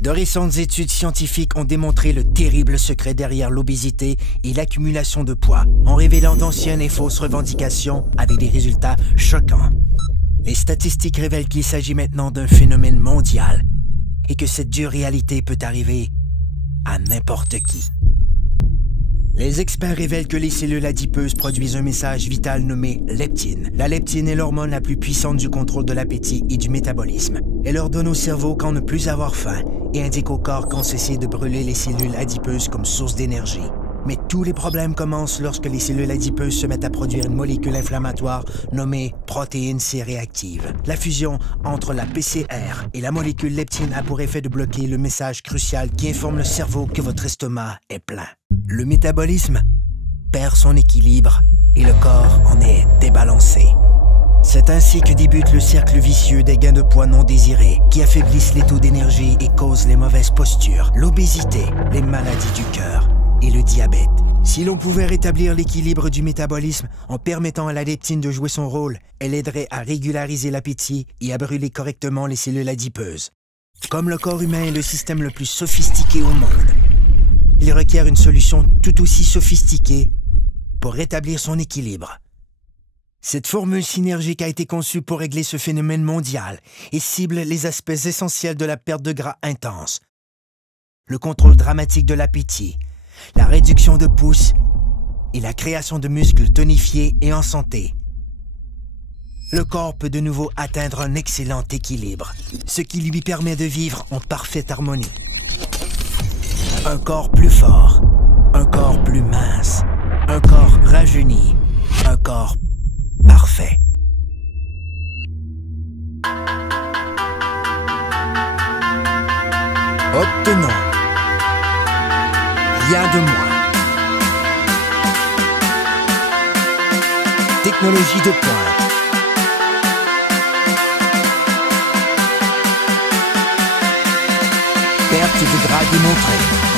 De récentes études scientifiques ont démontré le terrible secret derrière l'obésité et l'accumulation de poids, en révélant d'anciennes et fausses revendications avec des résultats choquants. Les statistiques révèlent qu'il s'agit maintenant d'un phénomène mondial et que cette dure réalité peut arriver à n'importe qui. Les experts révèlent que les cellules adipeuses produisent un message vital nommé leptine. La leptine est l'hormone la plus puissante du contrôle de l'appétit et du métabolisme. Elle ordonne au cerveau quand ne plus avoir faim et indique au corps quand cesser de brûler les cellules adipeuses comme source d'énergie. Mais tous les problèmes commencent lorsque les cellules adipeuses se mettent à produire une molécule inflammatoire nommée protéine C réactive. La fusion entre la PCR et la molécule leptine a pour effet de bloquer le message crucial qui informe le cerveau que votre estomac est plein. Le métabolisme perd son équilibre et le corps en est débalancé. C'est ainsi que débute le cercle vicieux des gains de poids non désirés qui affaiblissent les taux d'énergie et causent les mauvaises postures, l'obésité, les maladies du cœur et le diabète. Si l'on pouvait rétablir l'équilibre du métabolisme en permettant à la leptine de jouer son rôle, elle aiderait à régulariser l'appétit et à brûler correctement les cellules adipeuses. Comme le corps humain est le système le plus sophistiqué au monde, il requiert une solution tout aussi sophistiquée pour rétablir son équilibre. Cette formule synergique a été conçue pour régler ce phénomène mondial et cible les aspects essentiels de la perte de gras intense, le contrôle dramatique de l'appétit, la réduction de pouces et la création de muscles tonifiés et en santé. Le corps peut de nouveau atteindre un excellent équilibre, ce qui lui permet de vivre en parfaite harmonie. Un corps plus fort, un corps plus mince, un corps rajeuni, un corps parfait. Obtenons rien de moins. Technologie de pointe. Perte de gras démontrée.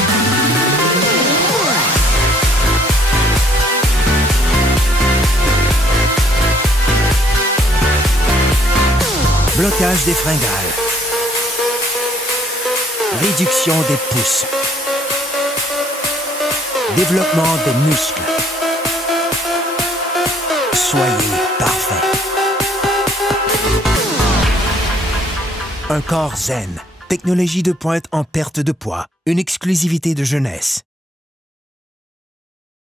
Blocage des fringales. Réduction des pouces. Développement des muscles. Soyez parfait. Un corps zen. Technologie de pointe en perte de poids. Une exclusivité de jeunesse.